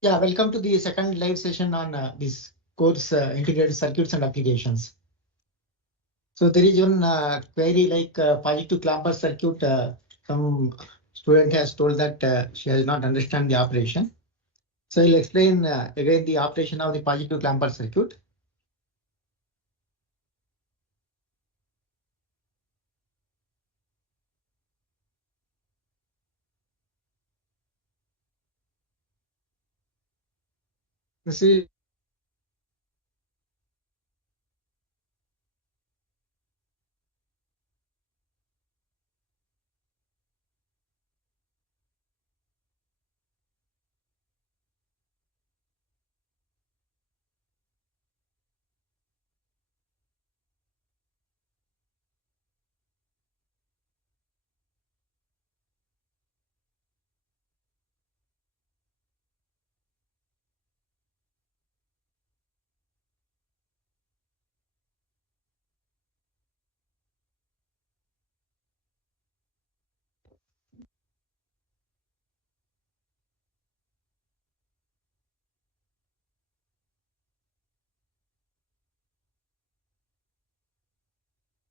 Yeah, welcome to the second live session on this course, Integrated Circuits and Applications. So there is one query like positive clamper circuit. Some student has told that she has not understand the operation. So I'll explain again the operation of the positive clamper circuit.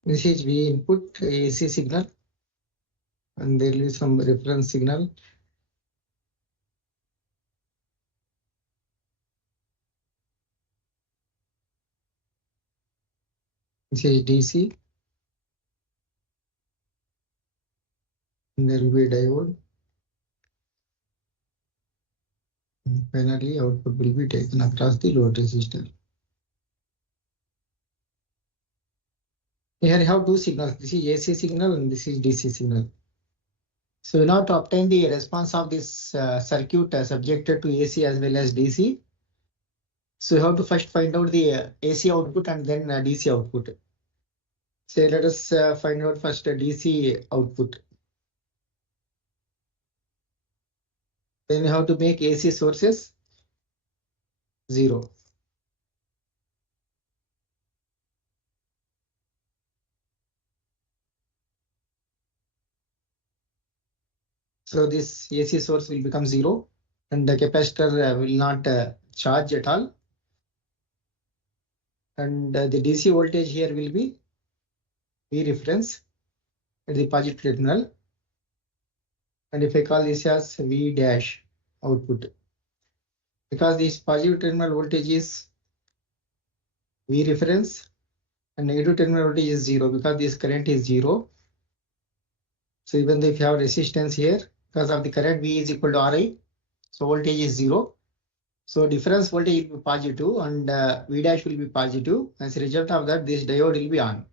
This is V input AC signal, and there will be some reference signal. This is DC. And there will be a diode. And finally, output will be taken across the load resistor. Here you have two signals. This is AC signal and this is DC signal. So now to obtain the response of this circuit subjected to AC as well as DC, so you have to first find out the AC output and then DC output. So let us find out first DC output. Then you have to make AC sources 0. So this AC source will become 0 and the capacitor will not charge at all. And the DC voltage here will be V reference at the positive terminal. And if I call this as V dash output, because this positive terminal voltage is V reference and negative terminal voltage is 0 because this current is 0. So even though if you have resistance here, because of the current V is equal to Ri, so voltage is 0. So difference voltage will be positive and V dash will be positive. As a result of that, this diode will be on.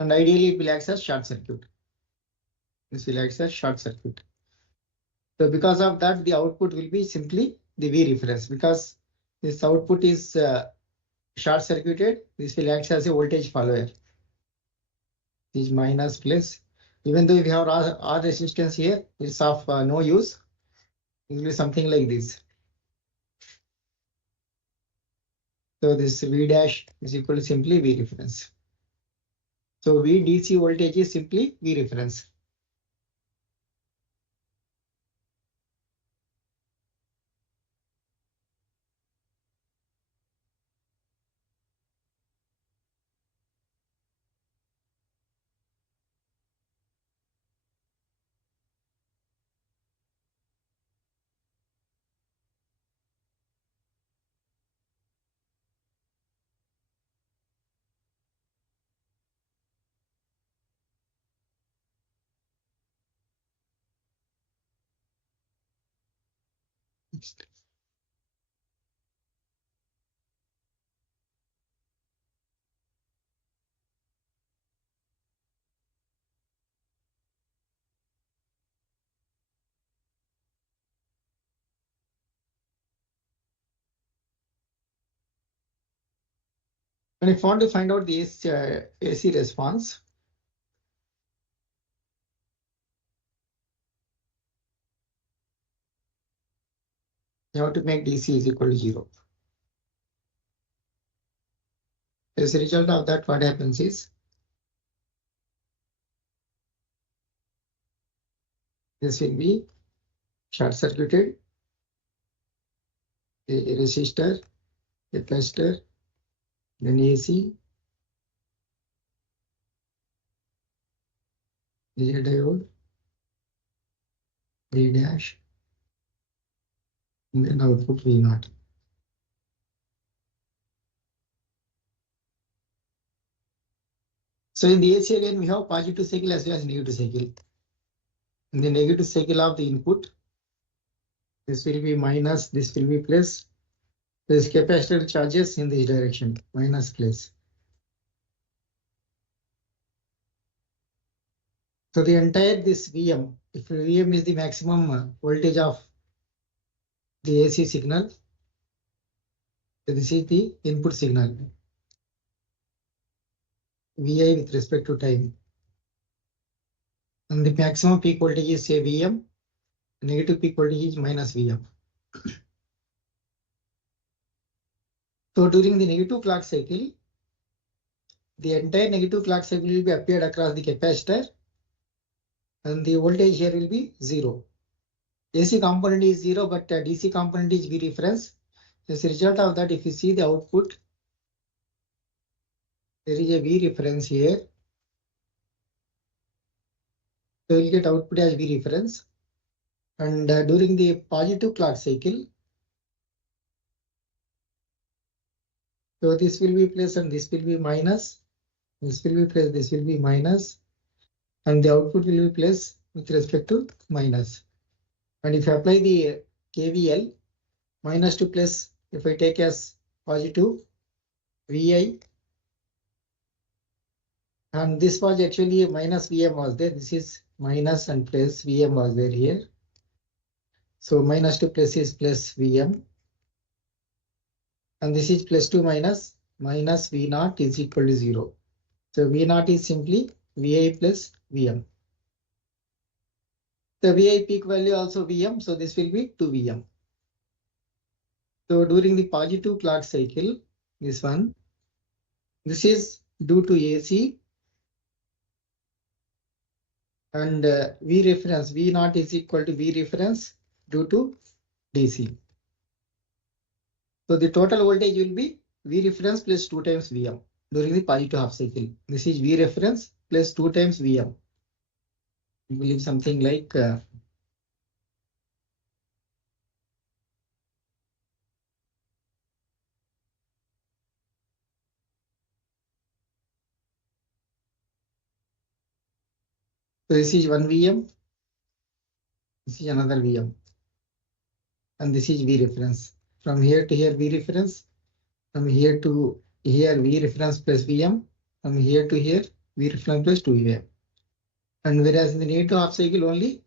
And ideally it will act as short circuit. This will act as short circuit. So because of that, the output will be simply the V reference, because this output is short circuited. This will act as a voltage follower. This is minus plus. Even though if you have R resistance here, it's of no use. It will be something like this. So this V dash is equal to simply V reference. So V DC voltage is simply V reference. And if you want to find out the AC response, you have to make DC is equal to 0. As a result of that, what happens is This will be short circuited, a resistor, capacitor, then AC, a diode, V dash, and then output V naught. So in the AC again, we have positive cycle as well as negative cycle. In the negative cycle of the input, this will be minus, this will be plus. This capacitor charges in this direction, minus plus. So the entire this Vm, if Vm is the maximum voltage of the AC signal, so this is the input signal, Vi with respect to time. And the maximum peak voltage is say Vm, negative peak voltage is minus Vm. So during the negative clock cycle, the entire negative clock cycle will be appeared across the capacitor, and the voltage here will be 0. AC component is 0, but DC component is V reference. As a result of that, if you see the output, there is a V reference here. So we'll get output as V reference. And during the positive clock cycle, so this will be plus and this will be minus. This will be plus, this will be minus. And the output will be plus with respect to minus. And if you apply the KVL, minus to plus, if I take as positive, Vi, and this was actually minus Vm was there. This is minus and plus Vm was there here. So minus to plus is plus Vm. And this is plus to minus, minus V naught is equal to 0. So V naught is simply Vi plus Vm. The Vi peak value also Vm, so this will be 2 Vm. So during the positive clock cycle, this one, this is due to AC, and V reference, V naught is equal to V reference due to DC. So the total voltage will be V reference plus 2 times Vm during the positive half cycle. This is V reference plus 2 times Vm. We believe something like so this is 1 Vm, this is another Vm, and this is V reference. From here to here V reference, from here to here V reference plus Vm, from here to here V reference plus 2 Vm. And whereas in the negative half cycle only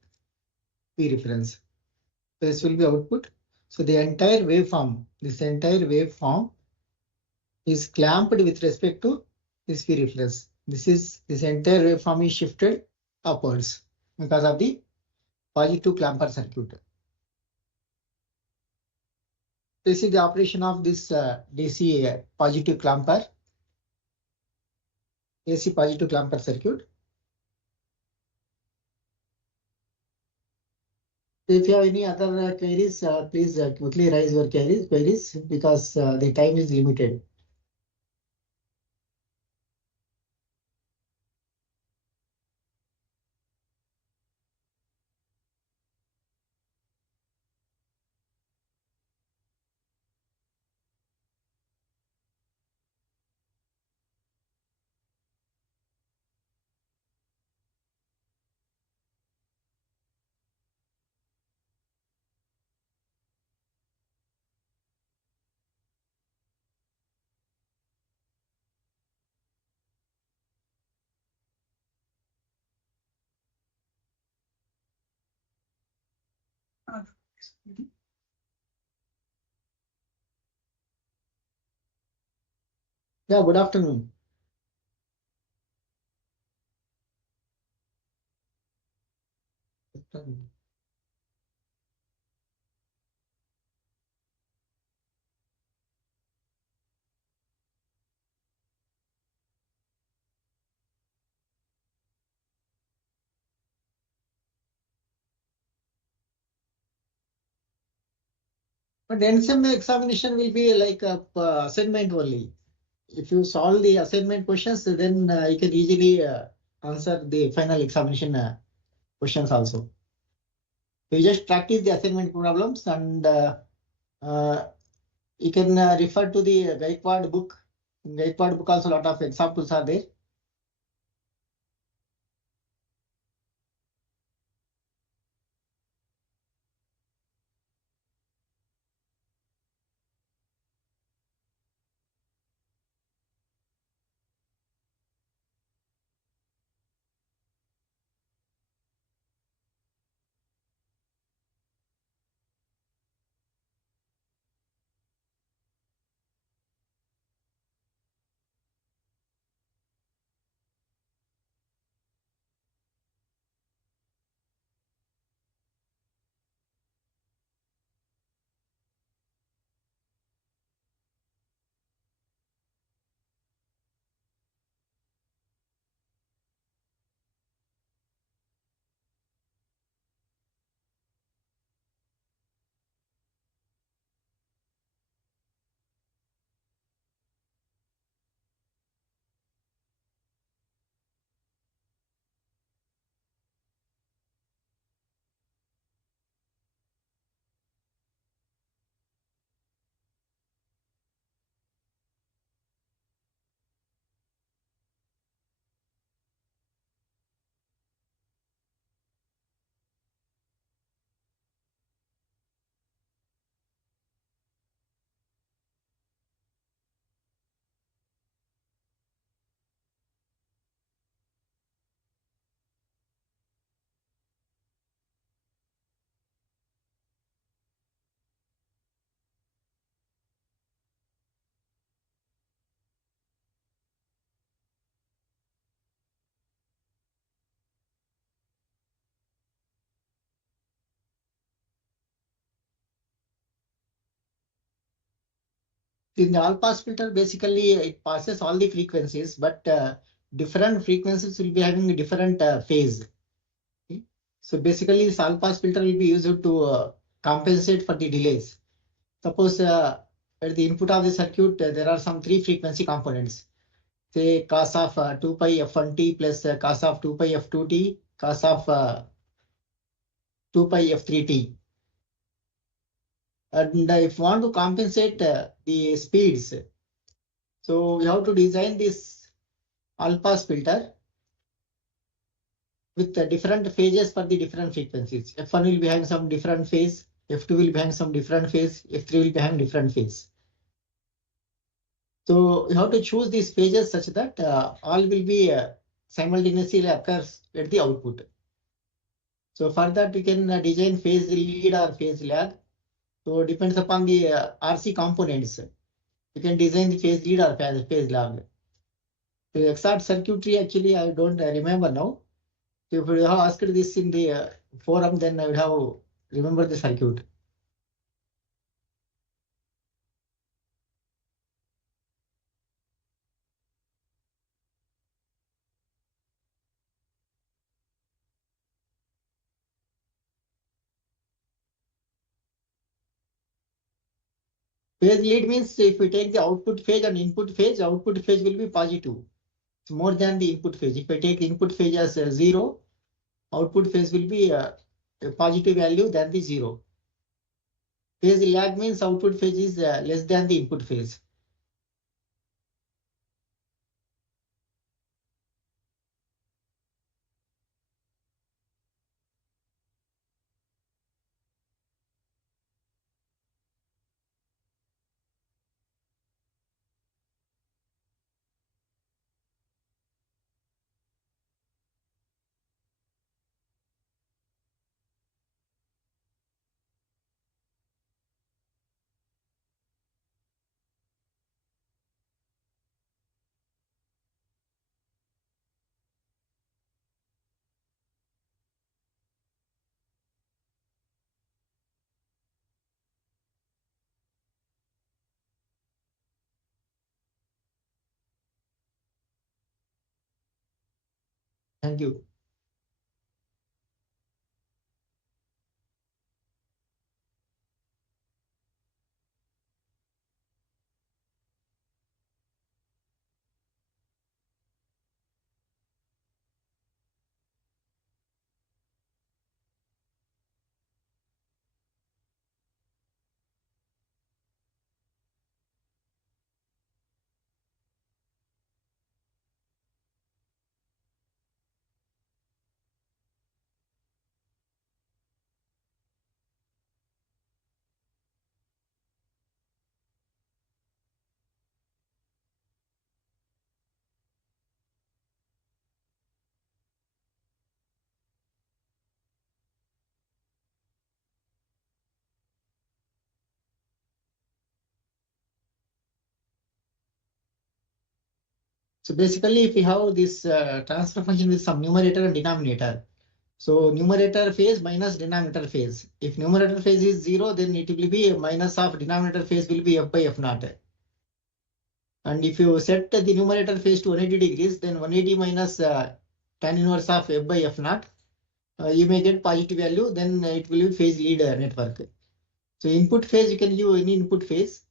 V reference. So this will be output. So the entire waveform, this entire waveform is clamped with respect to this V reference. This entire waveform is shifted upwards because of the positive clamper circuit. This is the operation of this DC positive clamper, AC positive clamper circuit. If you have any other queries, please quickly raise your queries because the time is limited. Yeah, good afternoon. But NSEM examination will be like a assignment only. If you solve the assignment questions, then you can easily answer the final examination questions also. You just practice the assignment problems and uh, you can refer to the Gaikwad book. In Gaikwad book also a lot of examples are there. In the all pass filter, basically it passes all the frequencies, but different frequencies will be having a different phase. Okay? So basically, this all pass filter will be used to compensate for the delays. Suppose at the input of the circuit, there are some three frequency components. Say cos of 2 pi f1t plus cos of 2 pi f2t, cos of 2 pi f3t. And if you want to compensate the speeds, so we have to design this all pass filter with the different phases for the different frequencies. F1 will be having some different phase, F2 will be having some different phase, F3 will be having different phase. So you have to choose these phases such that all will be simultaneously occurs at the output. So for that we can design phase lead or phase lag. So depends upon the RC components. You can design the phase lead or phase lag. The exact circuitry actually I don't remember now. So if you have asked this in the forum, then I would have remember the circuit. Phase lead means if we take the output phase and input phase will be positive. It's more than the input phase. If I take input phase as 0, output phase will be a positive value than the 0. Phase lag means output phase is less than the input phase. Thank you. So basically, if we have this transfer function with some numerator and denominator, so numerator phase minus denominator phase. If numerator phase is 0, then it will be a minus of denominator phase will be f by f naught. And if you set the numerator phase to 180 degrees, then 180 minus tan inverse of f by f naught, you may get positive value, then it will be phase lead network. So input phase, you can give any input phase.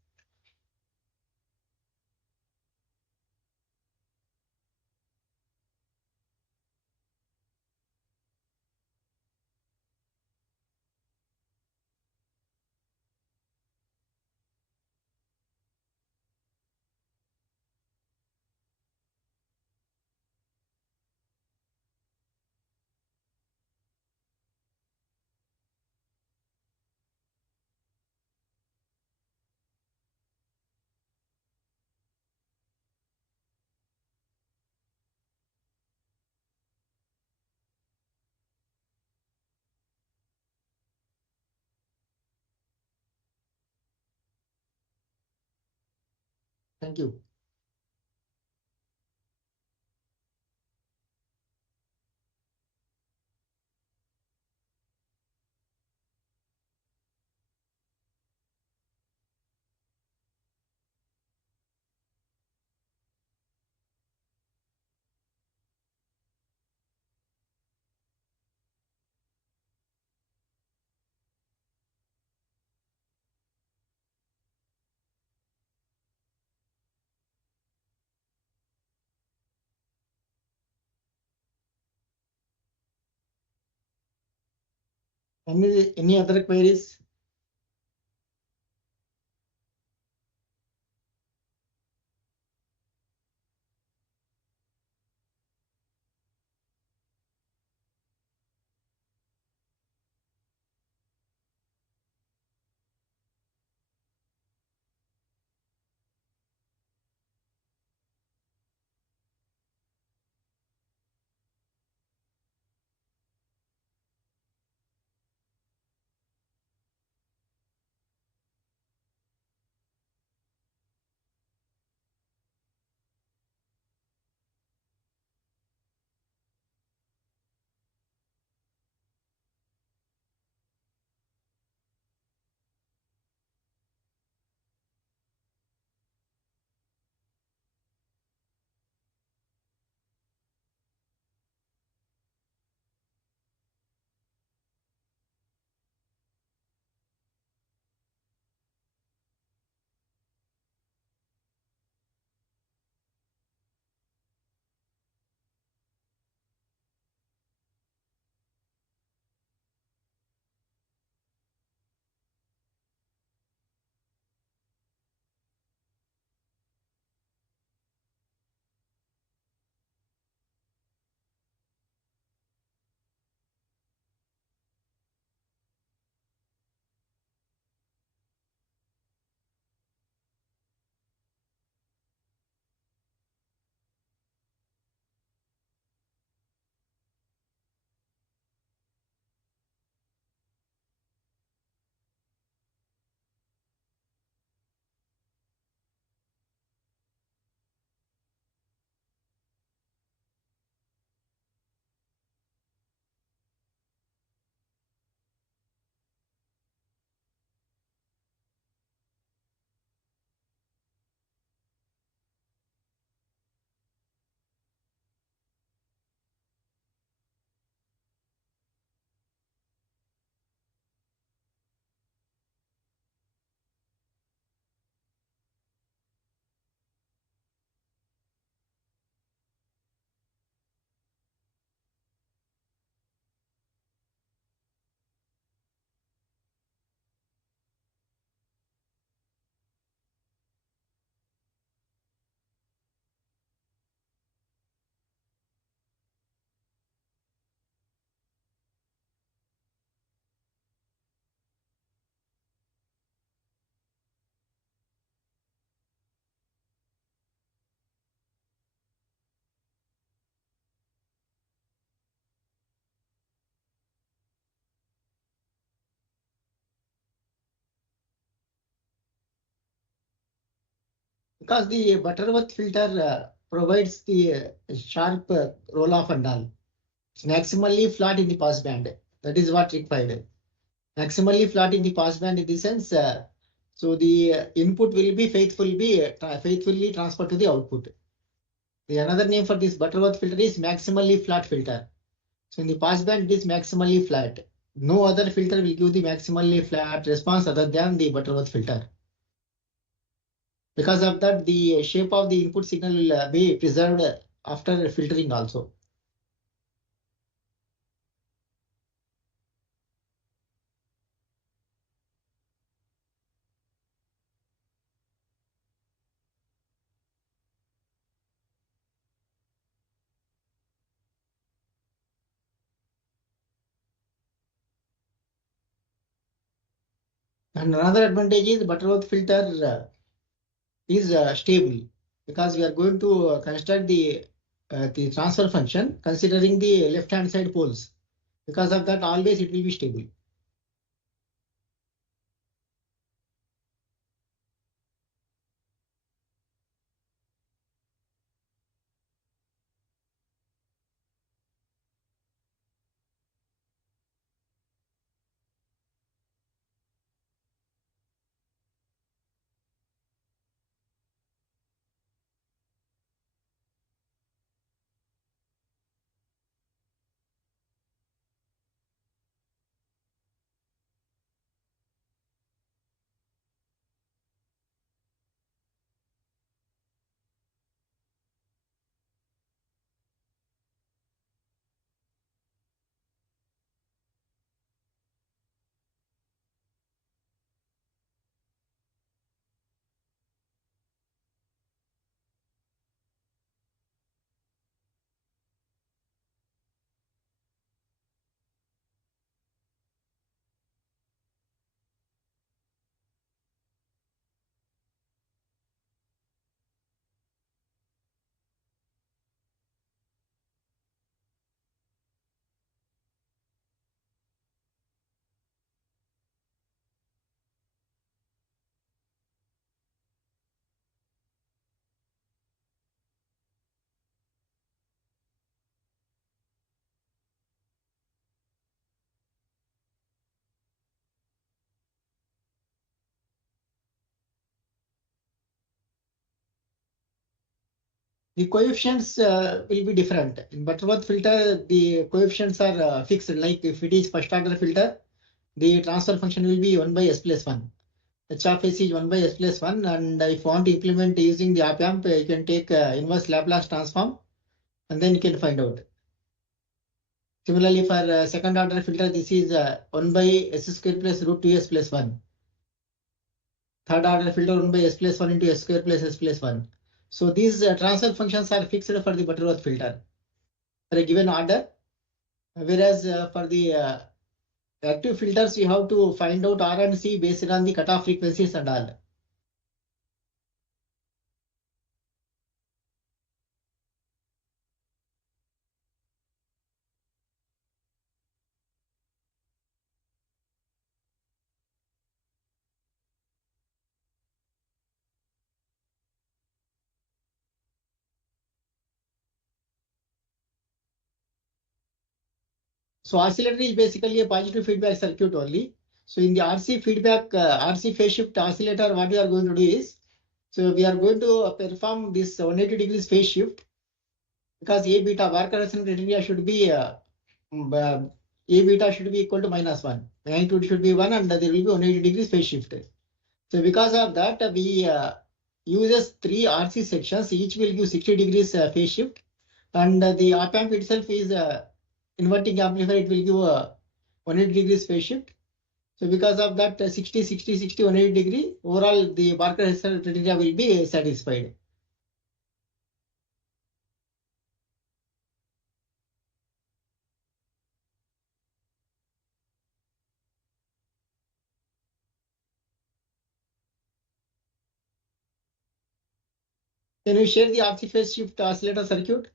Thank you. Any other queries? Because the Butterworth filter provides the sharp roll off and all. It's maximally flat in the pass band. That is what required. Maximally flat in the pass band in the sense, so the input will be faithfully transferred to the output. The another name for this Butterworth filter is maximally flat filter. So in the pass band, it is maximally flat. No other filter will give the maximally flat response other than the Butterworth filter. Because of that, the shape of the input signal will be preserved after filtering also. And another advantage is Butterworth filter is stable, because we are going to construct the transfer function considering the left hand side poles. Because of that, always it will be stable. The coefficients will be different. In Butterworth filter, the coefficients are fixed. Like if it is first order filter, the transfer function will be 1 by s plus 1. H of s is 1 by s plus 1. And if you want to implement using the op amp, you can take inverse Laplace transform and then you can find out. Similarly, for second order filter, this is 1 by s square plus root 2s plus 1. Third order filter 1 by s plus 1 into s square plus s plus 1. So these transfer functions are fixed for the Butterworth filter for a given order. Whereas for the active filters, you have to find out R and C based on the cutoff frequencies and all. So oscillator is basically a positive feedback circuit only. So in the RC feedback, RC phase shift oscillator, what we are going to do is, so we are going to perform this 180 degrees phase shift, because A beta bar correction criteria should be A beta should be equal to -1. Magnitude should be 1 and there will be 180 degrees phase shift. So because of that, we uses 3 RC sections, each will give 60 degrees phase shift, and the op amp itself is inverting amplifier, it will give 180 degrees phase shift. So because of that 60, 60, 60, 180 degree, overall the Barker-Hessel criteria will be satisfied. Can you share the RC phase shift oscillator circuit?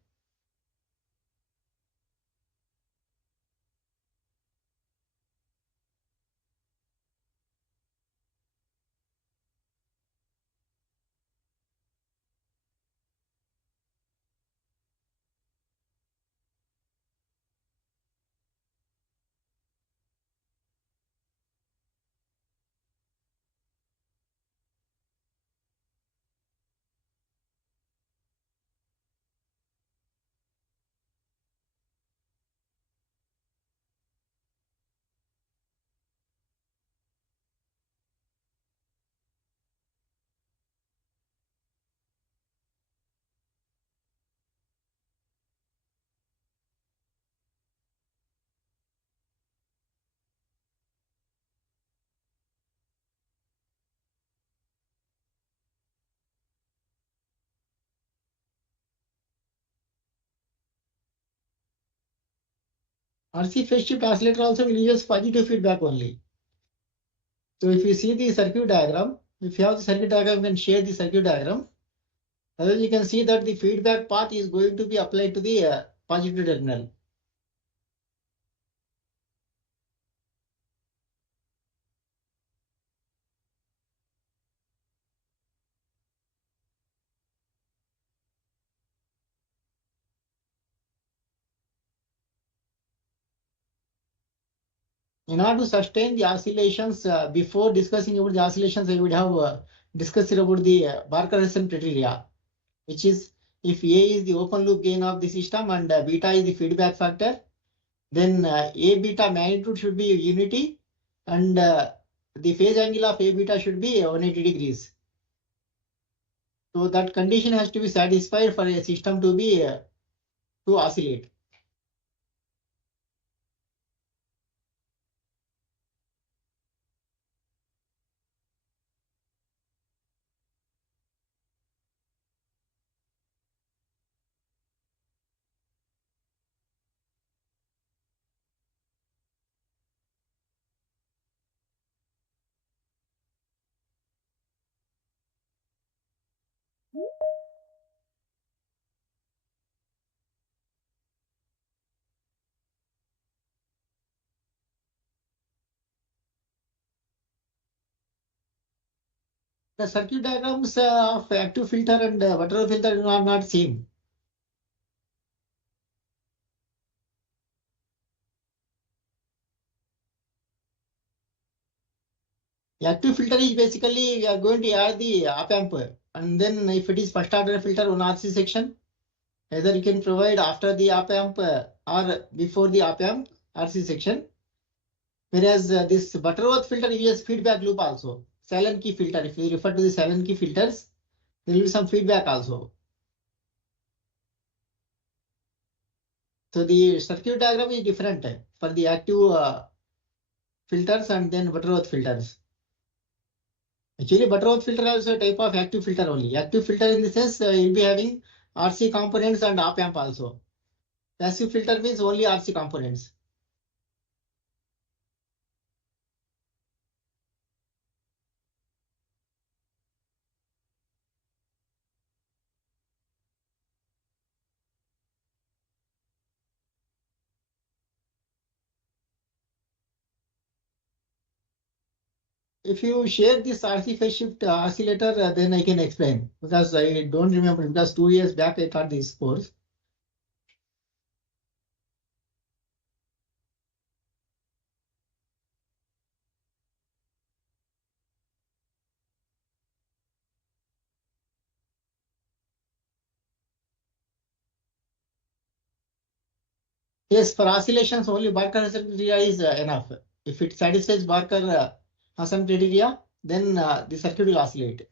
RC phase shift oscillator also will use positive feedback only. So if you see the circuit diagram, if you have the circuit diagram, you can share the circuit diagram. Otherwise, you can see that the feedback path is going to be applied to the positive terminal. In order to sustain the oscillations, before discussing about the oscillations, I would have discussed about the Barker-Hessen criteria, which is if A is the open loop gain of the system and beta is the feedback factor, then A beta magnitude should be unity and the phase angle of A beta should be 180 degrees. So that condition has to be satisfied for a system to be to oscillate. The circuit diagrams of active filter and Butterworth filter are not same. The active filter is basically we are going to add the op amp, and then if it is first order filter on RC section, either you can provide after the op amp or before the op amp RC section. Whereas this Butterworth filter uses feedback loop also. Silent key filter. If you refer to the silent key filters, there will be some feedback also. So the circuit diagram is different for the active filters and then Butterworth filters. Actually, Butterworth filter is a type of active filter only. Active filter in the sense you'll be having RC components and op amp also. Passive filter means only RC components. If you share this RC phase shift oscillator, then I can explain because I don't remember because 2 years back I taught this course. Yes, for oscillations only Barker-Hassan criteria is enough. If it satisfies Barker-Hassan criteria, then the circuit will oscillate.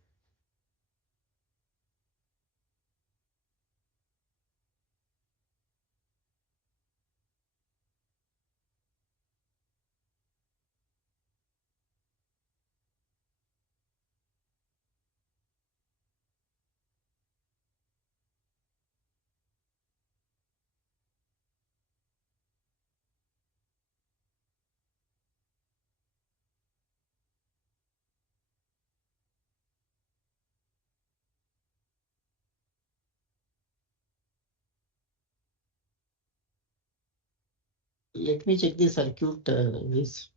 Let me check the circuit. This.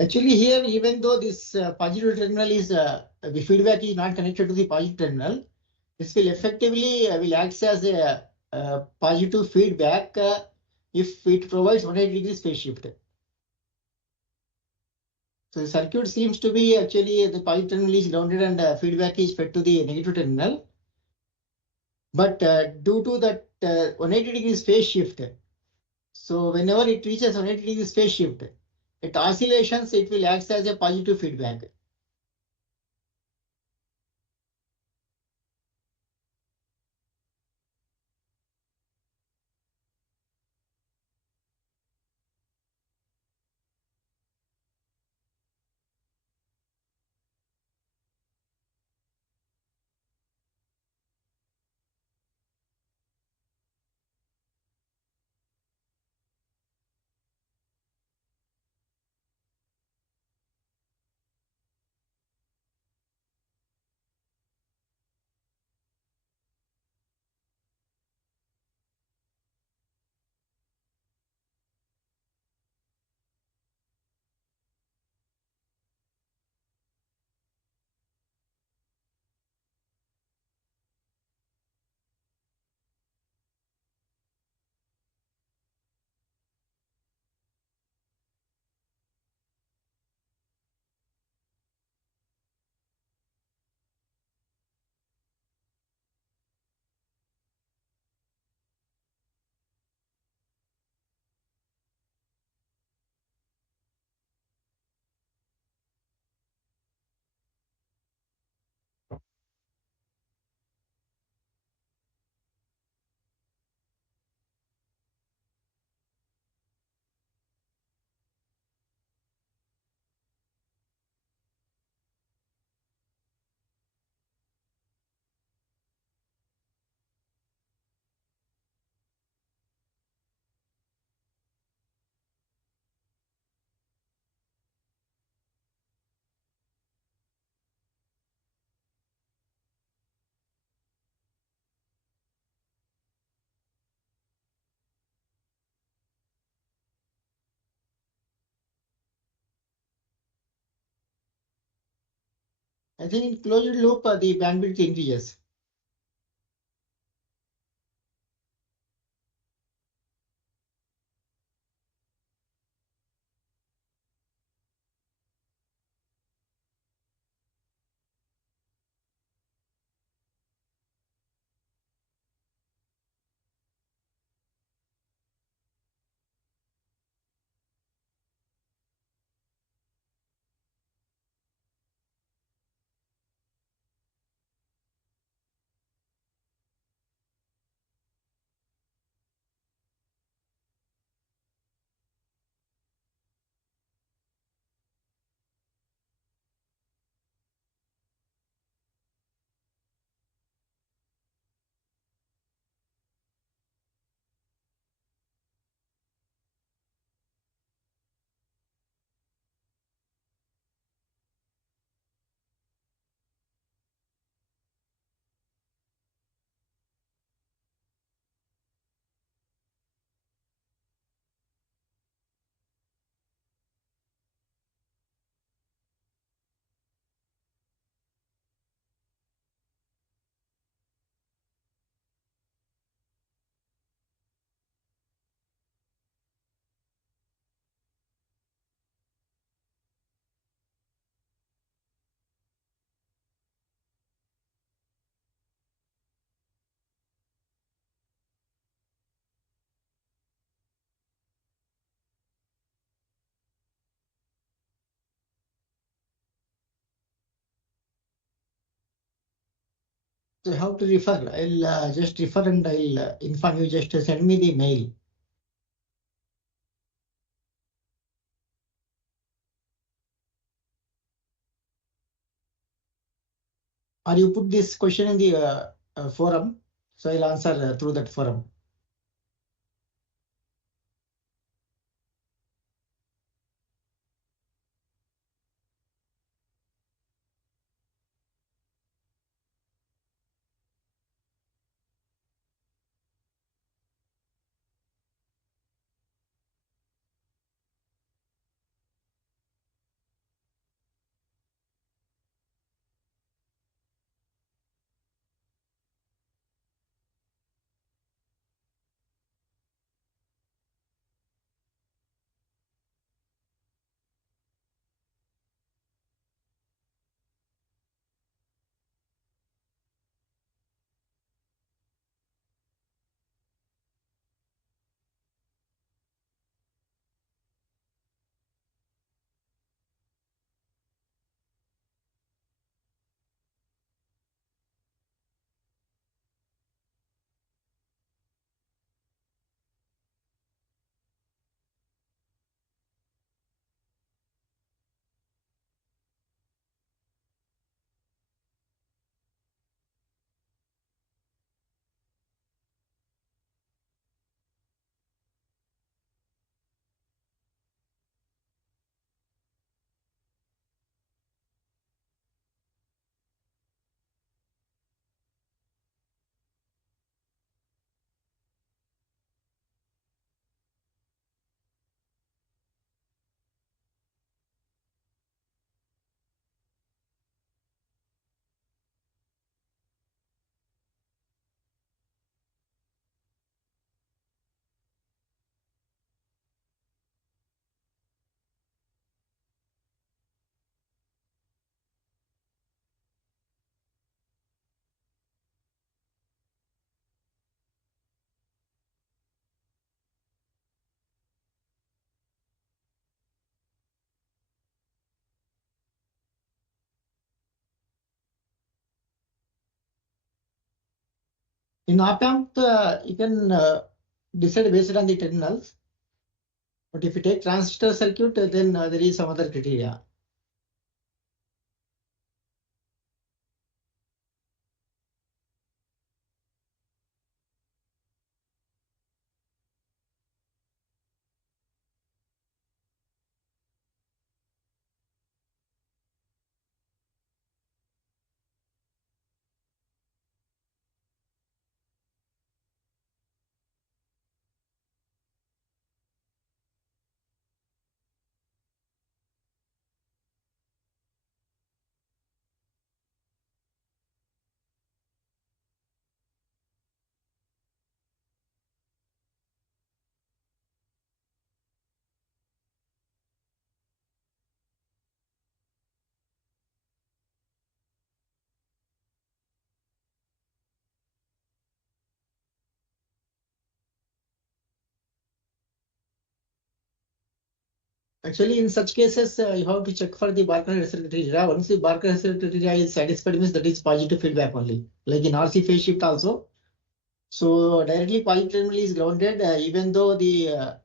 Actually, here, even though this positive terminal is the feedback is not connected to the positive terminal, this will effectively will act as a positive feedback if it provides 180 degrees phase shift. So the circuit seems to be actually the positive terminal is grounded and feedback is fed to the negative terminal. But due to that 180 degrees phase shift, so whenever it reaches 180 degrees phase shift, at oscillations it will act as a positive feedback. I think in closed loop the bandwidth increases. So how to refer? I'll just refer and I'll inform you. Just send me the mail. Or you put this question in the forum. So I'll answer through that forum. In op-amp, you can decide based on the terminals. But if you take transistor circuit, then there is some other criteria. Actually, in such cases, you have to check for the Barker-Russell criteria. Once the Barker-Russell criteria is satisfied, means that is positive feedback only. Like in RC phase shift also. So directly positive terminal is grounded, even though the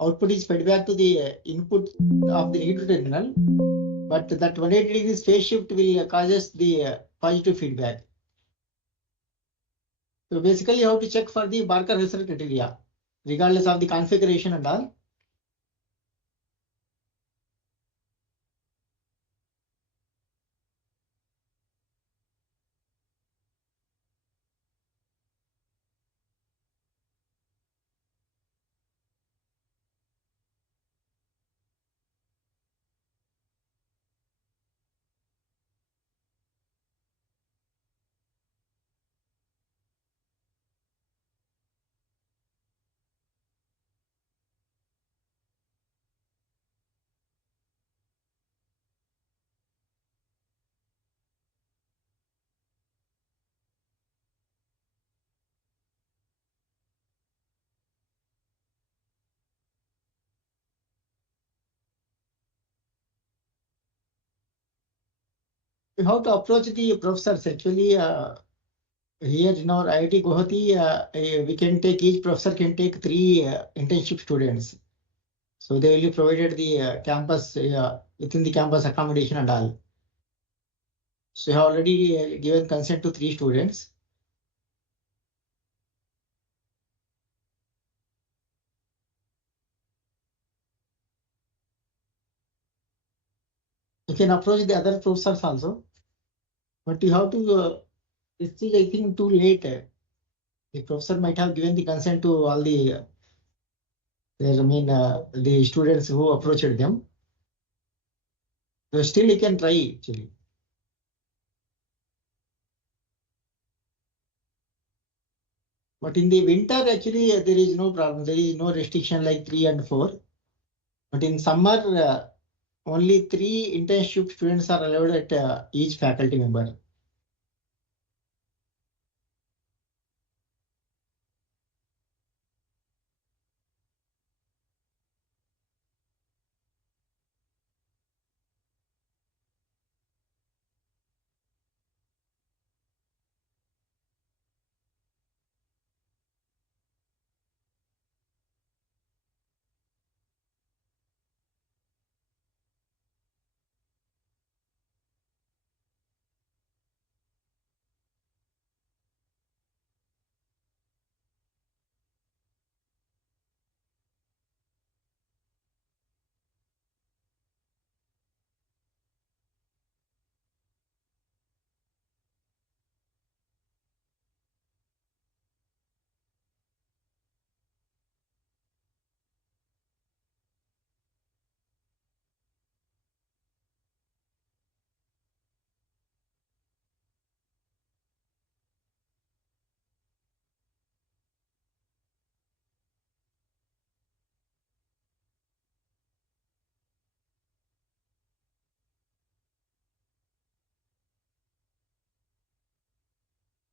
output is fed back to the input of the negative terminal, but that 180 degrees phase shift will causes the positive feedback. So basically, you have to check for the Barker-Russell criteria, regardless of the configuration and all. How to approach the professors? Actually, here in our IIT Guwahati, we can take, each professor can take 3 internship students. So they will be provided the campus, within the campus accommodation and all. So I have already given consent to 3 students. You can approach the other professors also, but you have to, this is I think too late. The professor might have given the consent to all the, the students who approached them. So still you can try actually. But in the winter, actually, there is no problem. There is no restriction like 3 and 4. But in summer, only 3 internship students are allowed at each faculty member.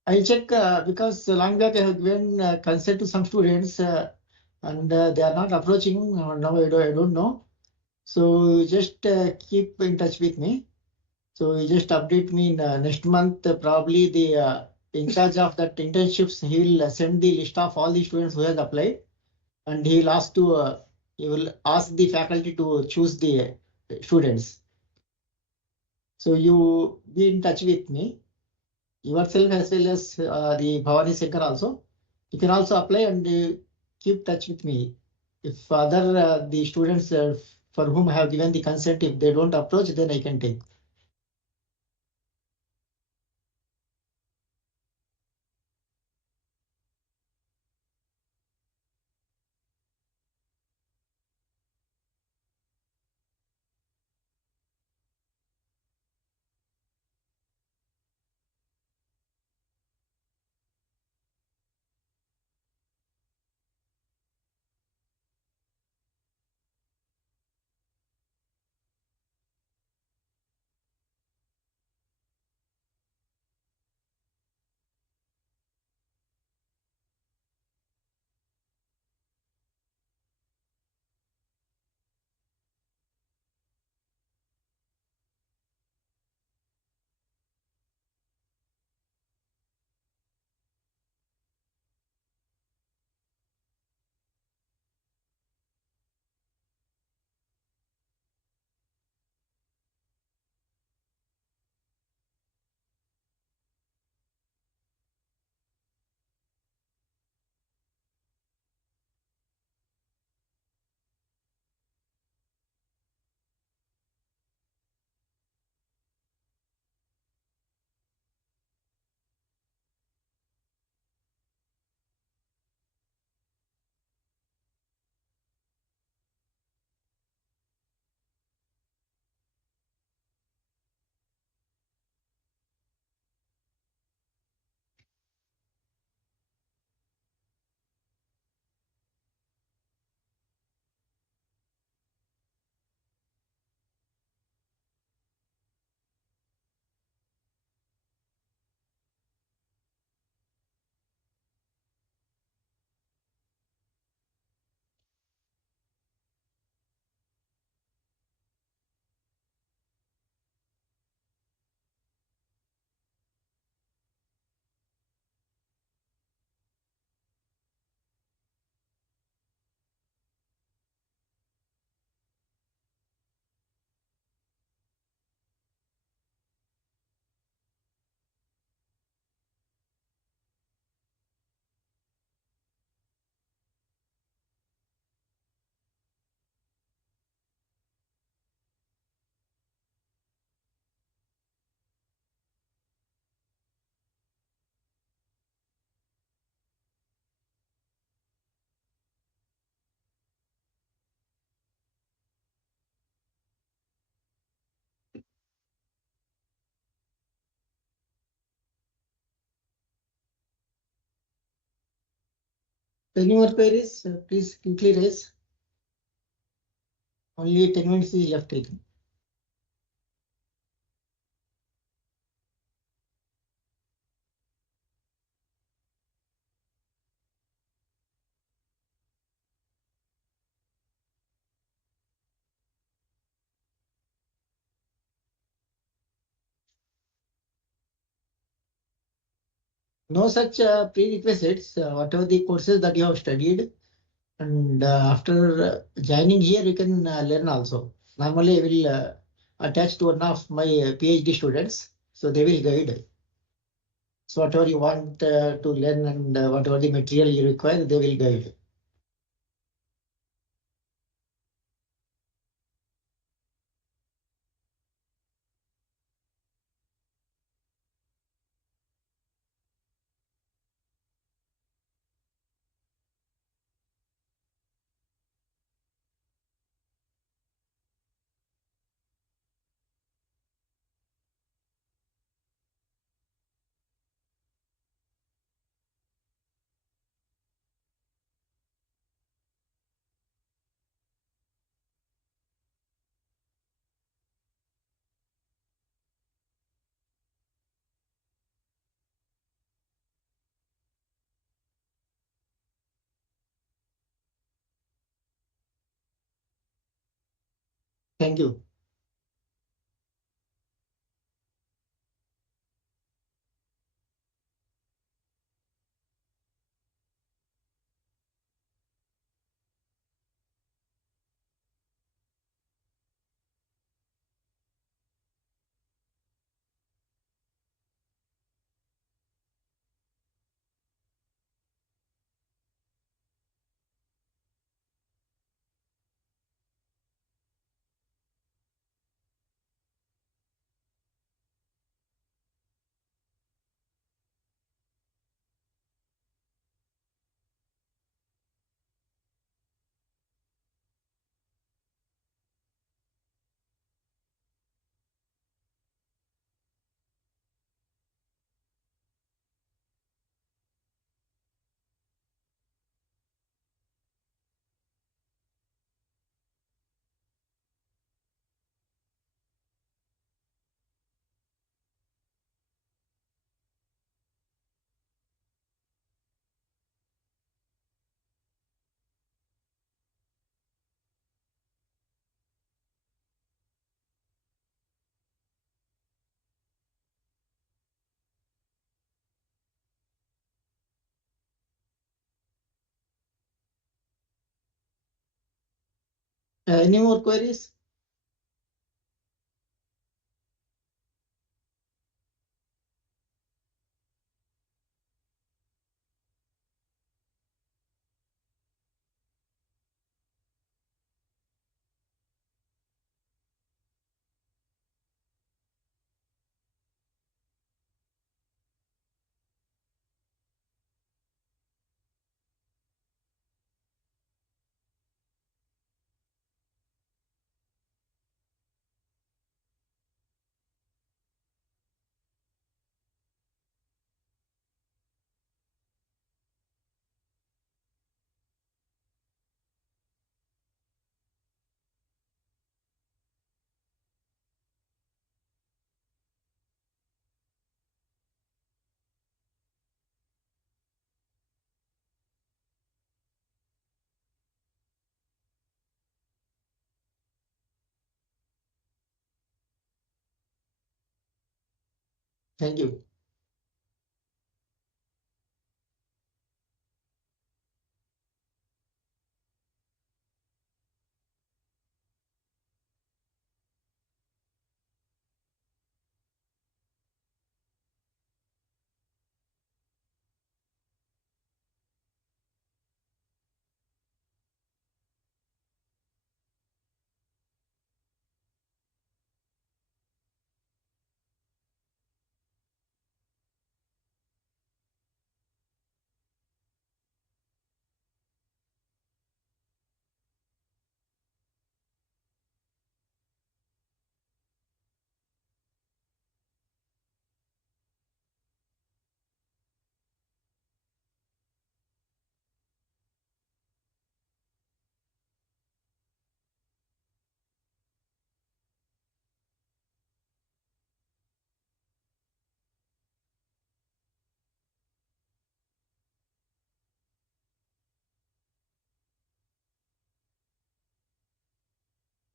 I check because long back I have given consent to some students and they are not approaching. Now I don't know. So just keep in touch with me. So you just update me in next month. Probably the in charge of that internships, he will send the list of all the students who have applied, and he will ask the faculty to choose the students. So you be in touch with me yourself as well as the Bhavani Shankar also. You can also apply and keep touch with me. If other the students for whom I have given the consent, if they don't approach, then I can take. Any more queries? Please quickly raise. Only 10 minutes is left taken. No such prerequisites. Whatever the courses that you have studied, and after joining here, you can learn also. Normally, I will attach to one of my PhD students, so they will guide. So whatever you want to learn and whatever the material you require, they will guide. Thank you. Any more queries? Thank you.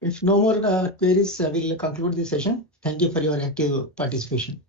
If no more queries, we'll conclude the session. Thank you for your active participation.